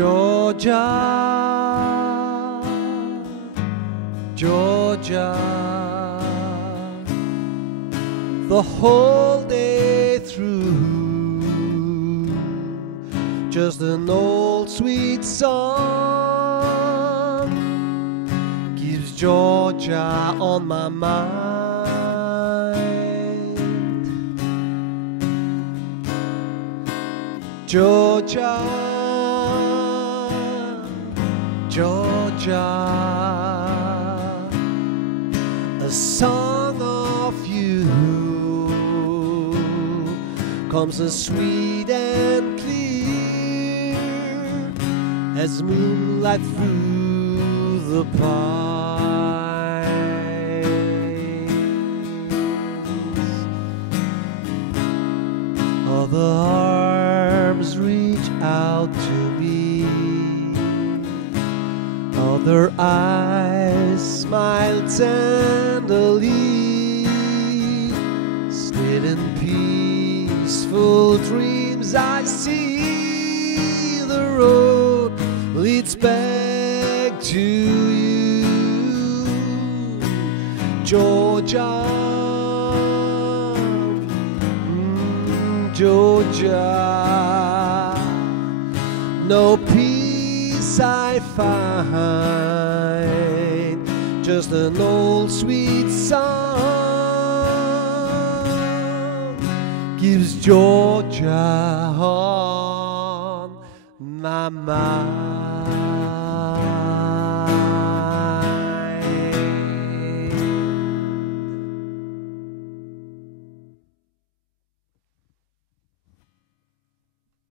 Georgia, Georgia, the whole day through, just an old sweet song keeps Georgia on my mind. Georgia, Georgia, a song of you comes as sweet and clear as moonlight through the pines. Other arms reach out to me, other eyes smile tenderly, still in peaceful dreams I see the road leads back to you. Georgia, Georgia, no peace I find, just an old sweet song keeps Georgia on my mind.